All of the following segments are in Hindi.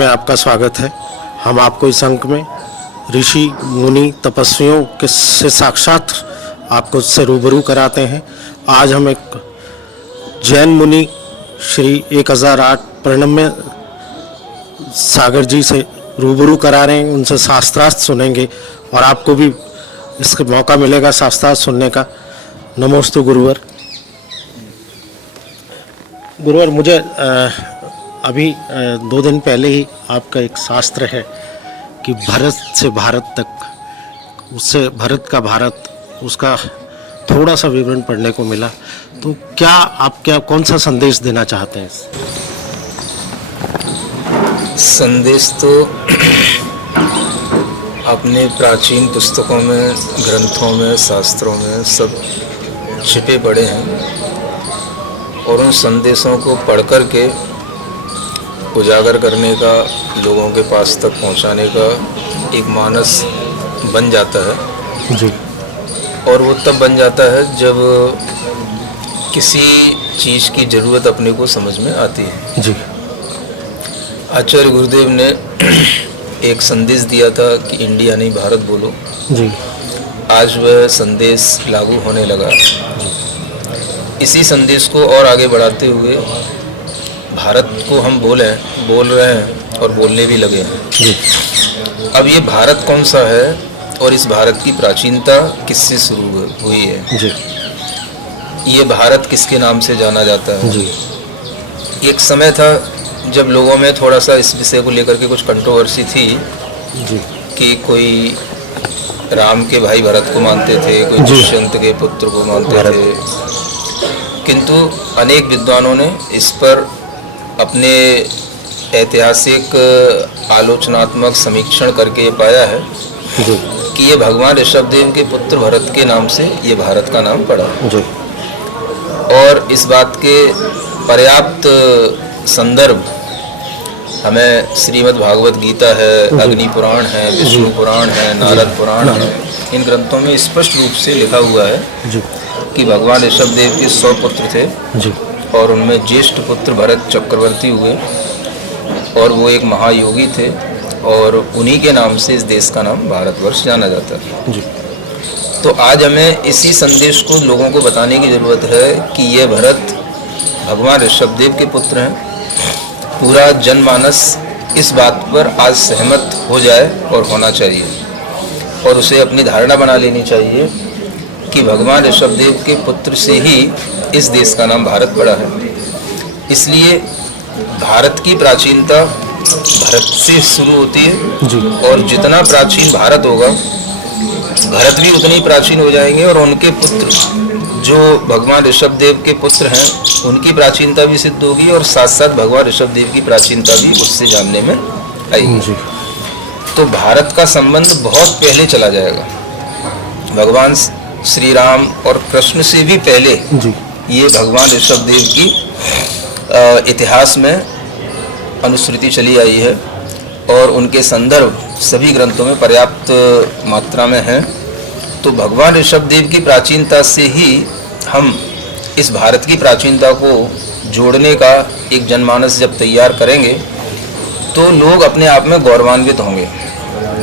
में आपका स्वागत है। हम आपको इस अंक में ऋषि मुनि तपस्वियों के से साक्षात आपको से रूबरू कराते हैं। आज हम एक जैन मुनि श्री 1008 प्रणम्य सागर जी से रूबरू करा रहे हैं। उनसे शास्त्रार्थ सुनेंगे और आपको भी इसका मौका मिलेगा शास्त्रार्थ सुनने का। नमोस्तु गुरुवर। गुरुवर, मुझे अभी 2 दिन पहले ही आपका एक शास्त्र है कि भरत से भारत तक, उससे भरत का भारत, उसका थोड़ा सा विवरण पढ़ने को मिला। तो क्या कौन सा संदेश देना चाहते हैं? संदेश तो अपने प्राचीन पुस्तकों में, ग्रंथों में, शास्त्रों में सब छिपे पड़े हैं और उन संदेशों को पढ़ कर के उजागर करने का, लोगों के पास तक पहुंचाने का एक मानस बन जाता है जी। और वो तब बन जाता है जब किसी चीज़ की ज़रूरत अपने को समझ में आती है। जी। आचार्य गुरुदेव ने एक संदेश दिया था कि इंडिया नहीं भारत बोलो। जी। आज वह संदेश लागू होने लगा। इसी संदेश को और आगे बढ़ाते हुए भारत को हम बोल रहे हैं और बोलने भी लगे हैं। जी। अब ये भारत कौन सा है और इस भारत की प्राचीनता किससे शुरू हुई है? जी। ये भारत किसके नाम से जाना जाता है? जी। एक समय था जब लोगों में थोड़ा सा इस विषय को लेकर के कुछ कंट्रोवर्सी थी। जी। कि कोई राम के भाई भरत को मानते थे, कोई दुष्यंत के पुत्र को मानते थे, किंतु अनेक विद्वानों ने इस पर अपने ऐतिहासिक आलोचनात्मक समीक्षण करके ये पाया है जी। कि ये भगवान ऋषभदेव के पुत्र भरत के नाम से ये भारत का नाम पड़ा। जी। और इस बात के पर्याप्त संदर्भ हमें श्रीमद् भागवत गीता है, अग्नि पुराण है, विष्णु पुराण है, नारद पुराण है, इन ग्रंथों में स्पष्ट रूप से लिखा हुआ है जी। कि भगवान ऋषभदेव के 100 पुत्र थे। जी। और उनमें ज्येष्ठ पुत्र भरत चक्रवर्ती हुए और वो एक महायोगी थे और उन्हीं के नाम से इस देश का नाम भारतवर्ष जाना जाता है। जी। तो आज हमें इसी संदेश को लोगों को बताने की ज़रूरत है कि ये भरत भगवान ऋषभदेव के पुत्र हैं। पूरा जनमानस इस बात पर आज सहमत हो जाए और होना चाहिए और उसे अपनी धारणा बना लेनी चाहिए कि भगवान ऋषभदेव के पुत्र से ही इस देश का नाम भारत पड़ा है। इसलिए भारत की प्राचीनता भरत से शुरू होती है जी। और जितना प्राचीन भारत होगा, भरत भी उतने ही प्राचीन हो जाएंगे और उनके पुत्र जो भगवान ऋषभदेव के पुत्र हैं उनकी प्राचीनता भी सिद्ध होगी और साथ साथ भगवान ऋषभदेव की प्राचीनता भी उससे जानने में आएगी। तो भारत का संबंध बहुत पहले चला जाएगा। भगवान श्री राम और कृष्ण से भी पहले जी। ये भगवान ऋषभदेव की इतिहास में अनुश्रुति चली आई है और उनके संदर्भ सभी ग्रंथों में पर्याप्त मात्रा में हैं। तो भगवान ऋषभदेव की प्राचीनता से ही हम इस भारत की प्राचीनता को जोड़ने का एक जनमानस जब तैयार करेंगे तो लोग अपने आप में गौरवान्वित होंगे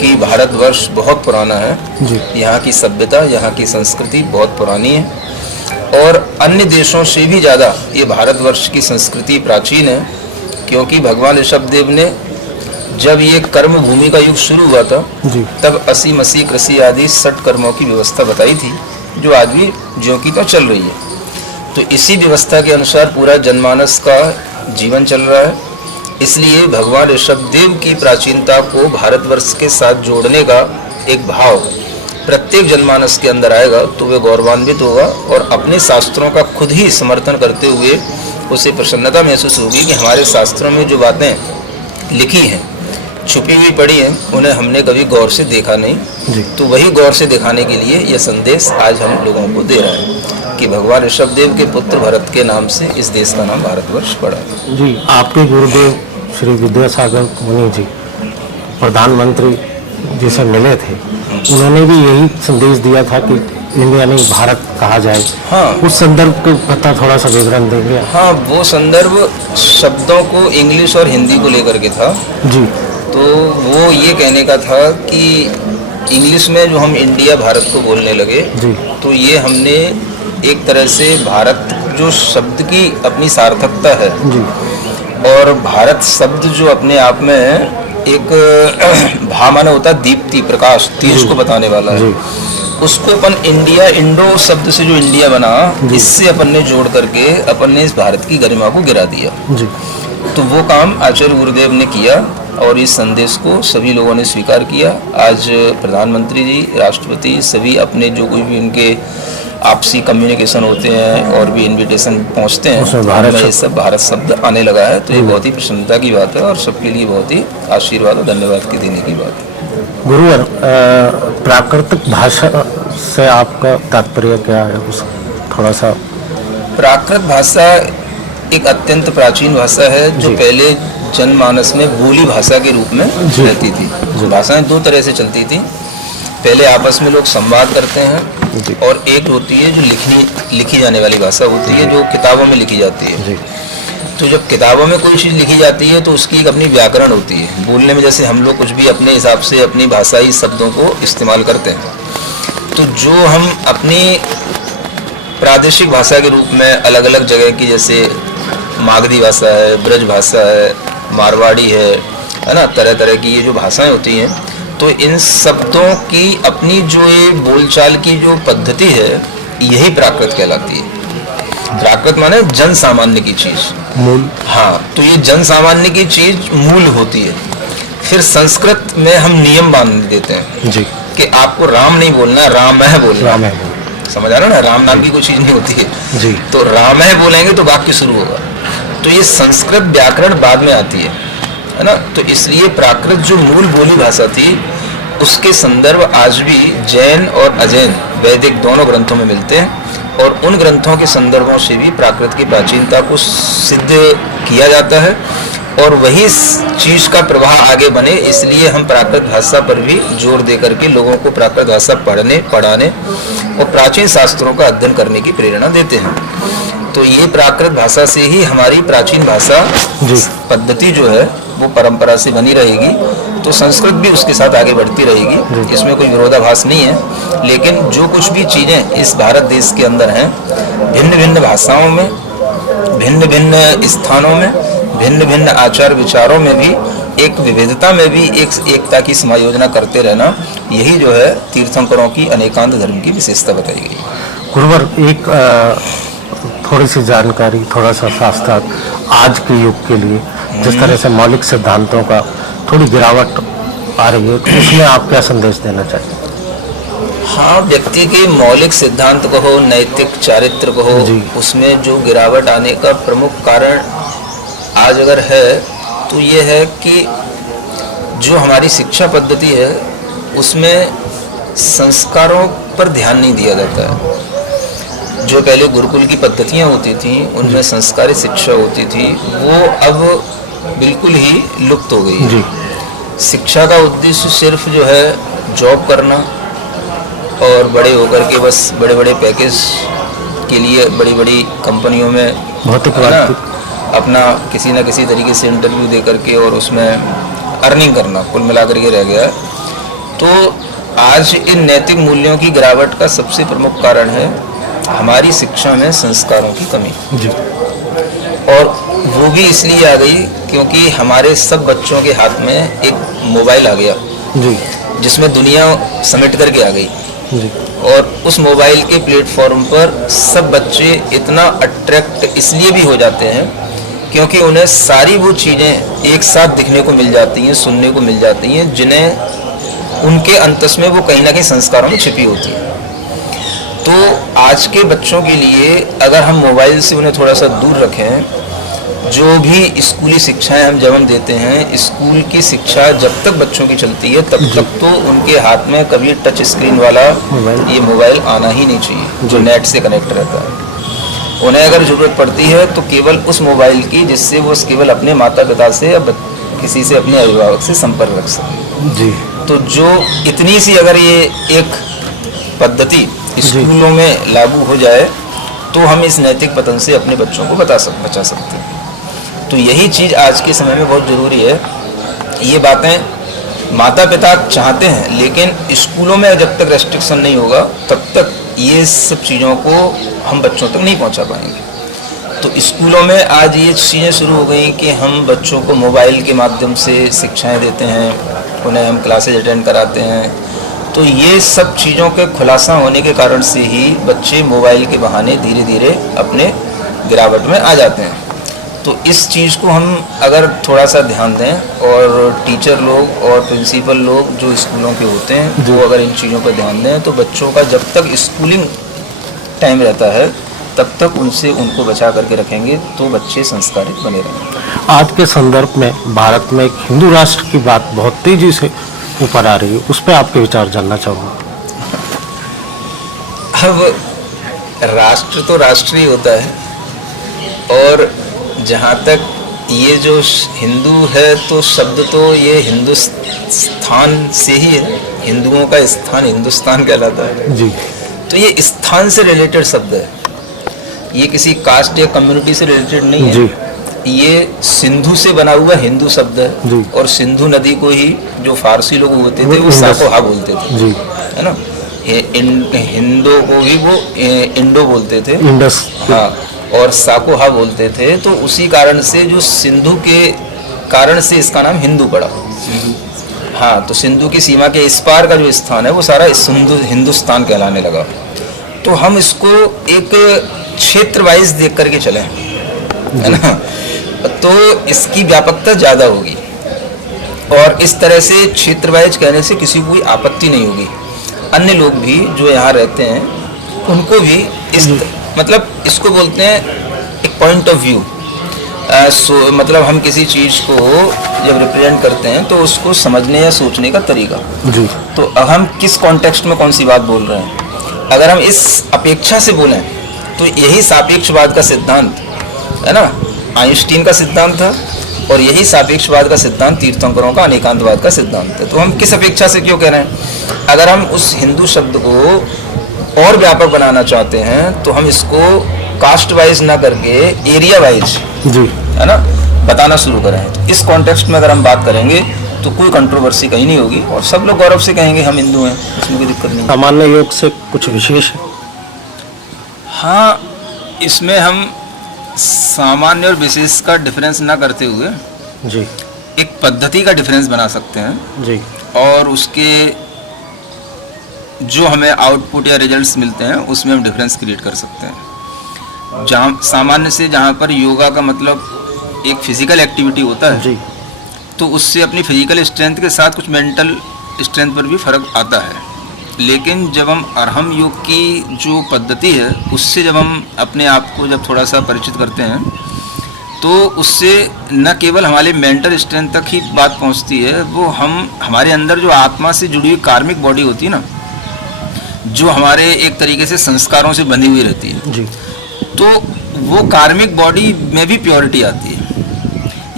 कि भारतवर्ष बहुत पुराना है जी। यहाँ की सभ्यता, यहाँ की संस्कृति बहुत पुरानी है और अन्य देशों से भी ज़्यादा ये भारतवर्ष की संस्कृति प्राचीन है। क्योंकि भगवान ऋषभदेव ने जब ये कर्म भूमि का युग शुरू हुआ था जी। तब 80 मसी कृषि आदि 60 कर्मों की व्यवस्था बताई थी जो आज भी ज्यों की तो चल रही है। तो इसी व्यवस्था के अनुसार पूरा जनमानस का जीवन चल रहा है। इसलिए भगवान ऋषभदेव की प्राचीनता को भारतवर्ष के साथ जोड़ने का एक भाव प्रत्येक जनमानस के अंदर आएगा तो वे गौरवान्वित होगा और अपने शास्त्रों का खुद ही समर्थन करते हुए उसे प्रसन्नता महसूस होगी कि हमारे शास्त्रों में जो बातें लिखी हैं, छुपी हुई पड़ी हैं, उन्हें हमने कभी गौर से देखा नहीं जी। तो वही गौर से दिखाने के लिए यह संदेश आज हम लोगों को दे रहे हैं कि भगवान ऋषभदेव के पुत्र भरत के नाम से इस देश का नाम भारतवर्ष पड़ा। जी। आपके गुरुदेव श्री विद्यासागर मुनि जी प्रधानमंत्री जी से मिले थे, उन्होंने भी यही संदेश दिया था कि इंडिया नहीं भारत कहा जाए, हाँ उस संदर्भ के पता थोड़ा सा विवरण देंगे? हाँ, वो संदर्भ शब्दों को इंग्लिश और हिंदी को लेकर के था। जी तो वो ये कहने का था कि इंग्लिश में जो हम इंडिया भारत को बोलने लगे, जी तो ये हमने एक तरह से भारत जो शब्द की अपनी सार्थकता है, जी और भारत शब्द जो अपने आप में एक भावना होता है, दीप्ति प्रकाश तेज को बताने वाला है, जी उसको अपन इंडिया, इंडो शब्द से जो इंडिया बना, इससे अपन ने जोड़ करके अपन ने इस भारत की गरिमा को गिरा दिया। जी तो वो काम आचार्य गुरुदेव ने किया और इस संदेश को सभी लोगों ने स्वीकार किया। आज प्रधानमंत्री जी, राष्ट्रपति, सभी अपने जो कोई भी उनके आपसी कम्युनिकेशन होते हैं और भी इनविटेशन पहुंचते हैं, उसमें उनमें ये सब भारत शब्द आने लगा है। तो ये बहुत ही प्रसन्नता की बात है और सबके लिए बहुत ही आशीर्वाद और धन्यवाद की देने की बात है। गुरुवर, प्राकृतिक भाषा से आपका तात्पर्य क्या है? उस थोड़ा सा। प्राकृत भाषा एक अत्यंत प्राचीन भाषा है जो पहले जनमानस में बोली भाषा के रूप में रहती थी। भाषाएं दो तरह से चलती थी। पहले आपस में लोग संवाद करते हैं और एक होती है जो लिखी जाने वाली भाषा होती है, जो किताबों में लिखी जाती है। तो जब किताबों में कोई चीज़ लिखी जाती है तो उसकी एक अपनी व्याकरण होती है। बोलने में जैसे हम लोग कुछ भी अपने हिसाब से अपनी भाषाई शब्दों को इस्तेमाल करते हैं, तो जो हम अपनी प्रादेशिक भाषा के रूप में अलग अलग जगह की, जैसे मागधी भाषा है, ब्रज भाषा है, मारवाड़ी है ना, तरह तरह की ये जो भाषाएं होती हैं, तो इन शब्दों की अपनी जो ये बोलचाल की जो पद्धति है, यही प्राकृत कहलाती है। प्राकृत माने जन सामान्य की चीज, मूल। हाँ, तो ये जन सामान्य की चीज मूल होती है। फिर संस्कृत में हम नियम बांध देते हैं जी कि आपको राम नहीं बोलना, राम है बोलना। राम है। समझ आ रहा ना, राम नाम की कोई चीज नहीं होती है। जी तो राम है बोलेंगे तो वाक्य शुरू होगा। तो ये संस्कृत व्याकरण बाद में आती है ना। तो इसलिए प्राकृत जो मूल बोली भाषा थी, उसके संदर्भ आज भी जैन और अजैन वैदिक दोनों ग्रंथों में मिलते हैं, और उन ग्रंथों के संदर्भों से भी प्राकृत की प्राचीनता को सिद्ध किया जाता है। और वही चीज का प्रवाह आगे बने, इसलिए हम प्राकृत भाषा पर भी जोर दे करके लोगों को प्राकृत भाषा पढ़ने, पढ़ाने और प्राचीन शास्त्रों का अध्ययन करने की प्रेरणा देते हैं। तो ये प्राकृत भाषा से ही हमारी प्राचीन भाषा पद्धति जो है वो परंपरा से बनी रहेगी। तो संस्कृत भी उसके साथ आगे बढ़ती रहेगी, इसमें कोई विरोधाभास नहीं है। लेकिन जो कुछ भी चीज़ें इस भारत देश के अंदर हैं, भिन्न भिन्न भाषाओं में, भिन्न भिन्न स्थानों में, भिन्न भिन्न आचार विचारों में भी, एक विविधता में भी एक एकता की समायोजना करते रहना, यही जो है तीर्थंकरों की अनेकांत धर्म की विशेषता बताई गई। गुरुवर, एक थोड़ी सी जानकारी, थोड़ा सा शास्त्रार्थ आज के युग के लिए, जिस तरह से मौलिक सिद्धांतों का थोड़ी गिरावट आ रही है, तो उसमें आप क्या संदेश देना चाहिए? हाँ, व्यक्ति के मौलिक सिद्धांत कहो, नैतिक चारित्र कहो, उसमें जो गिरावट आने का प्रमुख कारण आज अगर है तो ये है कि जो हमारी शिक्षा पद्धति है उसमें संस्कारों पर ध्यान नहीं दिया जाता है। जो पहले गुरुकुल की पद्धतियाँ होती थी, उनमें संस्कारित शिक्षा होती थी, वो अब बिल्कुल ही लुप्त हो गई है। शिक्षा का उद्देश्य सिर्फ जो है जॉब करना और बड़े होकर के बस बड़े बड़े पैकेज के लिए बड़ी बड़ी कंपनियों में अपना किसी न किसी तरीके से इंटरव्यू दे करके और उसमें अर्निंग करना, कुल मिलाकर के रह गया। तो आज इन नैतिक मूल्यों की गिरावट का सबसे प्रमुख कारण है हमारी शिक्षा में संस्कारों की कमी। और वो भी इसलिए आ गई क्योंकि हमारे सब बच्चों के हाथ में एक मोबाइल आ गया जिसमें दुनिया समेट करके आ गई। और उस मोबाइल के प्लेटफॉर्म पर सब बच्चे इतना अट्रैक्ट इसलिए भी हो जाते हैं क्योंकि उन्हें सारी वो चीज़ें एक साथ दिखने को मिल जाती हैं, सुनने को मिल जाती हैं, जिन्हें उनके अंतस में वो कहीं ना कहीं संस्कारों में छिपी होती है। तो आज के बच्चों के लिए अगर हम मोबाइल से उन्हें थोड़ा सा दूर रखें, जो भी स्कूली शिक्षाएं हम जब हम देते हैं, स्कूल की शिक्षा जब तक बच्चों की चलती है तब तक तो उनके हाथ में कभी टच स्क्रीन वाला ये मोबाइल आना ही नहीं चाहिए जो नेट से कनेक्ट रहता है। उन्हें अगर ज़रूरत पड़ती है तो केवल उस मोबाइल की जिससे वो केवल अपने माता पिता से या किसी से अपने अभिभावक से संपर्क रख सकें। तो जो इतनी सी अगर ये एक पद्धति स्कूलों में लागू हो जाए तो हम इस नैतिक पतन से अपने बच्चों को बचा सकते हैं। तो यही चीज़ आज के समय में बहुत ज़रूरी है। ये बातें माता पिता चाहते हैं, लेकिन स्कूलों में जब तक रेस्ट्रिक्शन नहीं होगा तब तक ये सब चीज़ों को हम बच्चों तक नहीं पहुंचा पाएंगे। तो स्कूलों में आज ये चीज़ें शुरू हो गई कि हम बच्चों को मोबाइल के माध्यम से शिक्षाएं देते हैं, उन्हें हम क्लासेज अटेंड कराते हैं। तो ये सब चीज़ों के खुलासा होने के कारण से ही बच्चे मोबाइल के बहाने धीरे धीरे अपने गिरावट में आ जाते हैं। तो इस चीज़ को हम अगर थोड़ा सा ध्यान दें और टीचर लोग और प्रिंसिपल लोग जो स्कूलों के होते हैं वो अगर इन चीज़ों पर ध्यान दें तो बच्चों का जब तक स्कूलिंग टाइम रहता है तब तक उनको बचा करके रखेंगे तो बच्चे संस्कारित बने रहेंगे। आज के संदर्भ में भारत में एक हिंदू राष्ट्र की बात बहुत तेजी से ऊपर आ रही है, उस पर आपके विचार जानना चाहूँगा। अब राष्ट्र तो राष्ट्र ही होता है और जहाँ तक ये जो हिंदू है तो शब्द तो ये हिंदुस्तान से ही है, हिंदुओं का स्थान हिंदुस्तान कहलाता है जी। तो ये स्थान से रिलेटेड शब्द है, ये किसी कास्ट या कम्युनिटी से रिलेटेड नहीं है जी। ये सिंधु से बना हुआ हिंदू शब्द है जी। और सिंधु नदी को ही जो फारसी लोग होते थे वो साकोहा बोलते थे जी। है ना। हिंदू को भी वो इंडो बोलते थे, इंडस। हाँ, और साकोहा बोलते थे। तो उसी कारण से जो सिंधु के कारण से इसका नाम हिंदू पड़ा। हाँ, तो सिंधु की सीमा के इस पार का जो स्थान है वो सारा हिंदुस्तान कहलाने लगा। तो हम इसको एक क्षेत्र वाइज देख करके चले, है ना, तो इसकी व्यापकता ज़्यादा होगी और इस तरह से क्षेत्र वाइज कहने से किसी को कोई आपत्ति नहीं होगी। अन्य लोग भी जो यहाँ रहते हैं उनको भी इस मतलब इसको बोलते हैं एक पॉइंट ऑफ व्यू। मतलब हम किसी चीज़ को जब रिप्रेजेंट करते हैं तो उसको समझने या सोचने का तरीका जी। तो अब हम किस कॉन्टेक्स्ट में कौन सी बात बोल रहे हैं। अगर हम इस अपेक्षा से बोलें तो यही सापेक्षवाद का सिद्धांत है ना, आइंस्टीन का सिद्धांत था और यही सापेक्षवाद का सिद्धांत तीर्थंकरों का अनेकांतवाद का सिद्धांत है। तो हम किस अपेक्षा से क्यों कह रहे हैं। अगर हम उस हिंदू शब्द को और व्यापक बनाना चाहते हैं तो हम इसको कास्ट वाइज ना करके एरिया वाइज जी, है ना, बताना शुरू करें। तो इस कॉन्टेक्स्ट में अगर हम बात करेंगे तो कोई कंट्रोवर्सी कहीं नहीं होगी और सब लोग गौरव से कहेंगे हम हिंदू हैं, इसमें कोई दिक्कत नहीं। सामान्य योग से कुछ विशेष है। हाँ, इसमें हम सामान्य और विशेष का डिफरेंस ना करते हुए जी एक पद्धति का डिफरेंस बना सकते हैं जी, और उसके जो हमें आउटपुट या रिजल्ट्स मिलते हैं उसमें हम डिफरेंस क्रिएट कर सकते हैं। जहाँ सामान्य से जहाँ पर योगा का मतलब एक फिजिकल एक्टिविटी होता है जी, तो उससे अपनी फिजिकल स्ट्रेंथ के साथ कुछ मेंटल स्ट्रेंथ पर भी फर्क आता है। लेकिन जब हम अरहम योग की जो पद्धति है उससे जब हम अपने आप को जब थोड़ा सा परिचित करते हैं तो उससे न केवल हमारे मेंटल स्ट्रेंथ तक ही बात पहुंचती है, वो हमारे अंदर जो आत्मा से जुड़ी हुई कार्मिक बॉडी होती है ना, जो हमारे एक तरीके से संस्कारों से बंधी हुई रहती है जी, तो वो कार्मिक बॉडी में भी प्योरिटी आती है।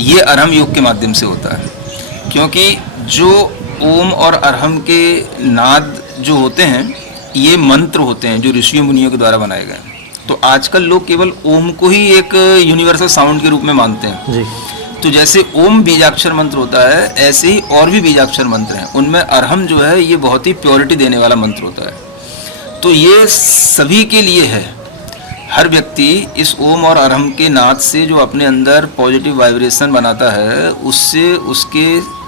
ये अरहम योग के माध्यम से होता है, क्योंकि जो ओम और अरहम के नाद जो होते हैं ये मंत्र होते हैं जो ऋषियों मुनियों के द्वारा बनाए गए। तो आजकल लोग केवल ओम को ही एक यूनिवर्सल साउंड के रूप में मानते हैं जी। तो जैसे ओम बीजाक्षर मंत्र होता है ऐसे ही और भी बीजाक्षर मंत्र हैं, उनमें अरहम जो है ये बहुत ही प्योरिटी देने वाला मंत्र होता है। तो ये सभी के लिए है। हर व्यक्ति इस ओम और अरहम के नाद से जो अपने अंदर पॉजिटिव वाइब्रेशन बनाता है उससे उसके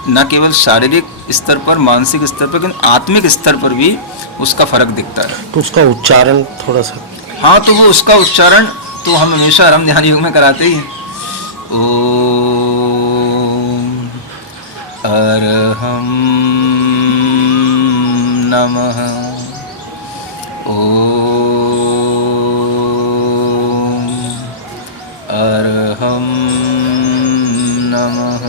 न केवल शारीरिक स्तर पर, मानसिक स्तर पर, लेकिन आत्मिक स्तर पर भी उसका फर्क दिखता है। तो उसका उच्चारण थोड़ा सा। हाँ, तो वो उसका उच्चारण तो हम हमेशा अरहम ध्यान योग में कराते ही हैं। ओम अरहम नमः, ओम अरहम नमः,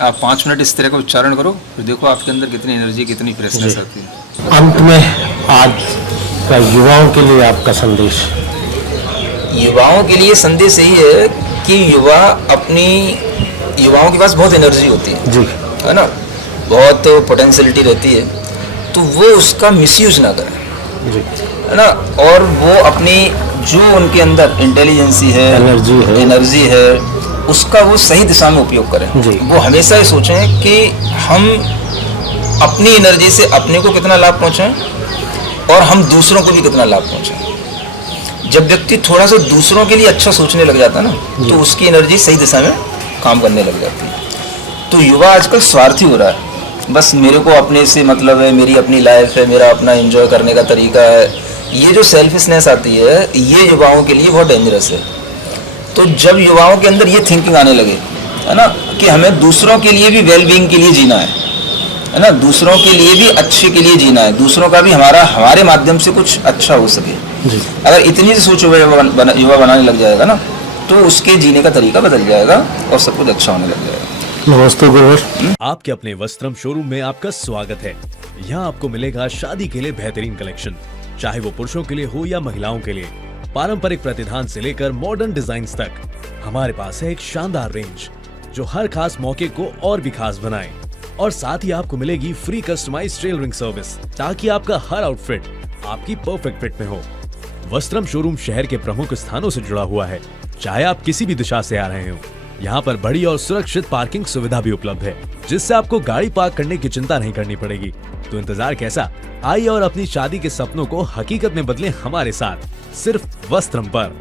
आप 5 मिनट इस तरह का उच्चारण करो, फिर देखो आपके अंदर कितनी एनर्जी, कितनी फ्रेशनेस आती है। अंत में आज का युवाओं के लिए आपका संदेश। युवाओं के लिए संदेश यही है कि युवाओं के पास बहुत एनर्जी होती है जी है ना, बहुत पोटेंशियलिटी रहती है, तो वो उसका मिसयूज ना करें, जी है ना, और वो अपनी जो उनके अंदर इंटेलिजेंसी है, एनर्जी है, उसका वो सही दिशा में उपयोग करें। जी। वो हमेशा ये सोचें कि हम अपनी एनर्जी से अपने को कितना लाभ पहुंचाएं और हम दूसरों को भी कितना लाभ पहुंचाएं। जब व्यक्ति थोड़ा सा दूसरों के लिए अच्छा सोचने लग जाता है ना, तो उसकी एनर्जी सही दिशा में काम करने लग जाती है। तो युवा आजकल स्वार्थी हो रहा है, बस मेरे को अपने से मतलब है, मेरी अपनी लाइफ है, मेरा अपना एंजॉय करने का तरीका है। ये जो सेल्फिशनेस आती है, ये युवाओं के लिए बहुत डेंजरस है। तो जब युवाओं के अंदर ये थिंकिंग आने लगे, है ना, कि हमें दूसरों के लिए भी वेल बीइंग के लिए जीना है ना, दूसरों के लिए भी अच्छे के लिए जीना है, दूसरों का भी हमारे माध्यम से कुछ अच्छा हो सके, अगर इतनी सी सोच युवा बनाने लग जाएगा ना, तो उसके जीने का तरीका बदल जाएगा और सब कुछ अच्छा होने लग जाएगा। नमस्ते गुरुवर। आपके अपने वस्त्रम शोरूम में आपका स्वागत है। यहाँ आपको मिलेगा शादी के लिए बेहतरीन कलेक्शन, चाहे वो पुरुषों के लिए हो या महिलाओं के लिए, पारंपरिक प्रतिधान से लेकर मॉडर्न डिजाइन तक। हमारे पास है एक शानदार रेंज जो हर खास मौके को और भी खास बनाए, और साथ ही आपको मिलेगी फ्री कस्टमाइज्ड टेलरिंग सर्विस, ताकि आपका हर आउटफिट आपकी परफेक्ट फिट में हो। वस्त्रम शोरूम शहर के प्रमुख स्थानों से जुड़ा हुआ है, चाहे आप किसी भी दिशा से आ रहे हो। यहाँ पर बड़ी और सुरक्षित पार्किंग सुविधा भी उपलब्ध है, जिससे आपको गाड़ी पार्क करने की चिंता नहीं करनी पड़ेगी। तो इंतजार कैसा, आइए और अपनी शादी के सपनों को हकीकत में बदलें हमारे साथ, सिर्फ वस्त्रम पर।